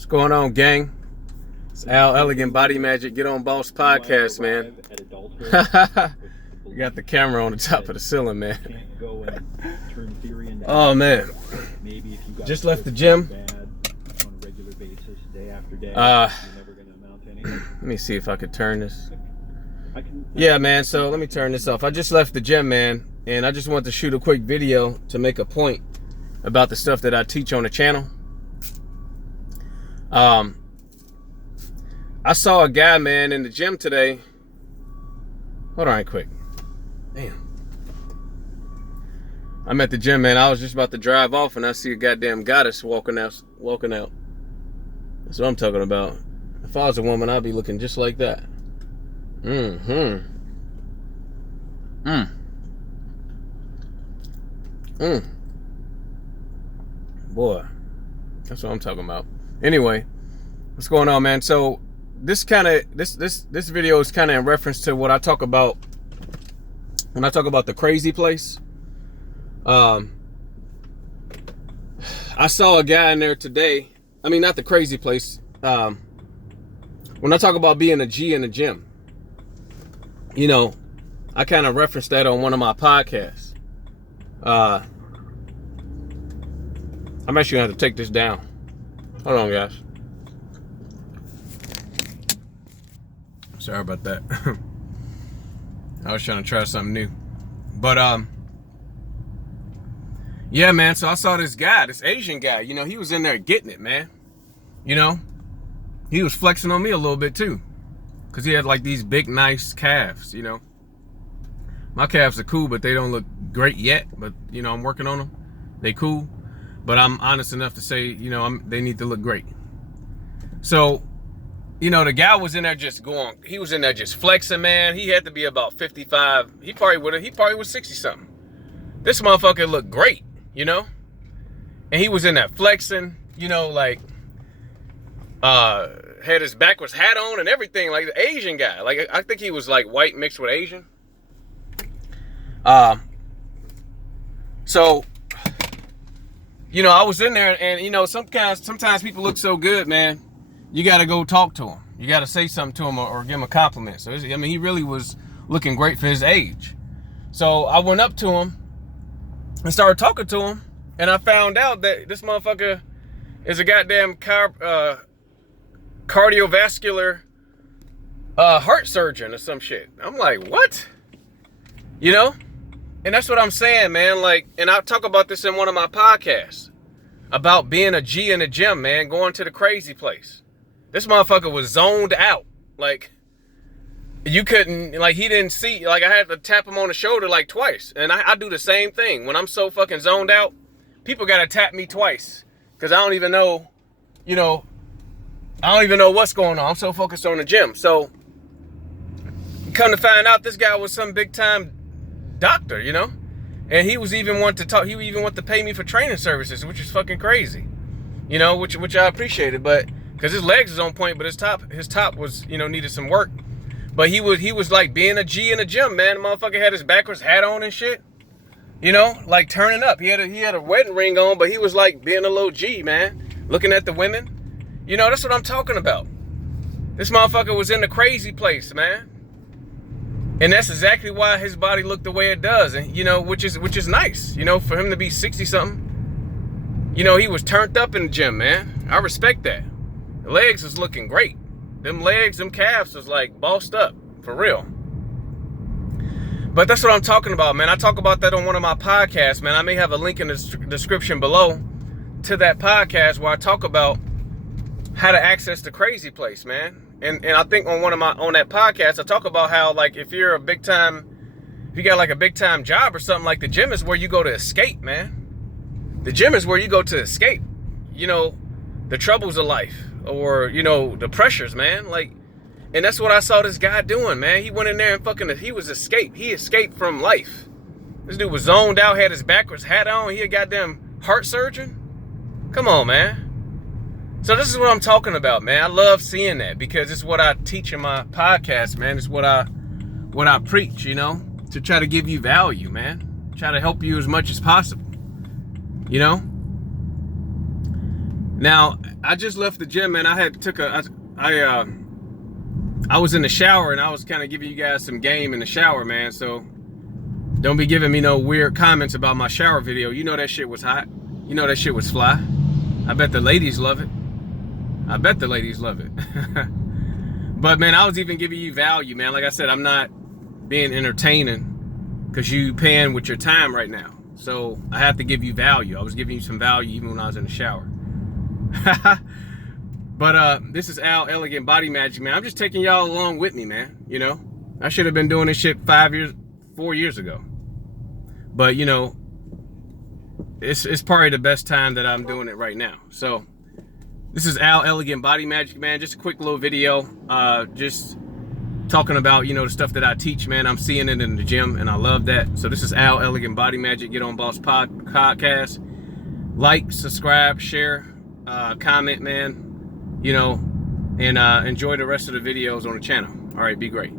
What's going on, gang? It's Al Elegant Body Magic. Get on Boss Podcast, man. You got the camera on the top of the ceiling, man. Oh, man. Just left the gym. Let me see if I could turn this. Yeah, man, so let me turn this off. I just left the gym, man, and I just want to shoot a quick video to make a point about the stuff that I teach on the channel. I saw a guy, man, in the gym today. Hold on right quick. Damn. I'm at the gym, man. I was just about to drive off and I see a goddamn goddess walking out. That's what I'm talking about. If I was a woman, I'd be looking just like that. Boy, that's what I'm talking about. Anyway, what's going on, man? So this video is kind of in reference to what I talk about when I talk about the crazy place. I saw a guy in there today. I mean, not the crazy place. When I talk about being a G in the gym, you know, I kind of referenced that on one of my podcasts. I'm actually gonna have to take this down. Hold on, guys. Sorry about that. I was trying to try something new. But yeah, man, so I saw this guy, this Asian guy, you know, he was in there getting it, man. You know, he was flexing on me a little bit too, because he had like these big, nice calves, you know. My calves are cool, but they don't look great yet, but you know, I'm working on them. They cool, but I'm honest enough to say, you know, they need to look great. So, you know, the guy was in there just going, he was in there just flexing, man. He had to be about 55. He probably was 60 something. This motherfucker looked great, you know? And he was in there flexing, you know, like, had his backwards hat on and everything, like the Asian guy. Like, I think he was like white mixed with Asian. So, you know, I was in there and, you know, sometimes people look so good, man. You got to go talk to him. You got to say something to him or give him a compliment. So, I mean, he really was looking great for his age. So I went up to him and started talking to him. And I found out that this motherfucker is a goddamn cardiovascular heart surgeon or some shit. I'm like, what? You know? And that's what I'm saying, man. Like, and I talk about this in one of my podcasts about being a G in the gym, man, going to the crazy place. This motherfucker was zoned out. Like, you couldn't, like, he didn't see, like, I had to tap him on the shoulder like twice. And I do the same thing. When I'm so fucking zoned out, people gotta tap me twice. Because I don't even know, you know, I don't even know what's going on. I'm so focused on the gym. So, come to find out, this guy was some big time doctor, you know? And he was even want to talk, he even want to pay me for training services, which is fucking crazy. You know, which I appreciated, but because his legs is on point, but his top was, you know, needed some work. But he was like being a G in the gym, man. The motherfucker had his backwards hat on and shit. You know, like turning up. He had a wedding ring on, but he was like being a little G, man. Looking at the women. You know, that's what I'm talking about. This motherfucker was in the crazy place, man. And that's exactly why his body looked the way it does. And, you know, which is nice, you know, for him to be 60 something. You know, he was turned up in the gym, man. I respect that. The legs was looking great. Them legs, them calves was like bossed up, for real. But that's what I'm talking about, man. I talk about that on one of my podcasts, man. I may have a link in the description below to that podcast where I talk about how to access the crazy place, man. And I think on that podcast, I talk about how, like, if you got like a big time job or something, like the gym is where you go to escape, man. The gym is where you go to escape, you know, the troubles of life or, you know, the pressures, man. Like, and that's what I saw this guy doing, man. He went in there and he escaped from life. This dude was zoned out, had his backwards hat on. He a goddamn heart surgeon. Come on, man. So this is what I'm talking about, man. I love seeing that because it's what I teach in my podcast, man. It's what I preach, you know, to try to give you value, man. Try to help you as much as possible, you know? Now, I just left the gym, man. I was in the shower, and I was kind of giving you guys some game in the shower, man. So don't be giving me no weird comments about my shower video. You know that shit was hot. You know that shit was fly. I bet the ladies love it. I bet the ladies love it. But man, I was even giving you value, man. Like I said, I'm not being entertaining because you paying with your time right now. So I have to give you value. I was giving you some value even when I was in the shower. But this is Al Elegant Body Magic, man. I'm just taking y'all along with me, man. You know, I should have been doing this shit 4 years ago. But you know, it's probably the best time that I'm doing it right now. So this is Al Elegant Body Magic, man. Just a quick little video, just talking about, you know, the stuff that I teach, man. I'm seeing it in the gym, and I love that. So this is Al Elegant Body Magic. Get on Boss Podcast. Like, subscribe, share, comment, man. You know, and enjoy the rest of the videos on the channel. All right, be great.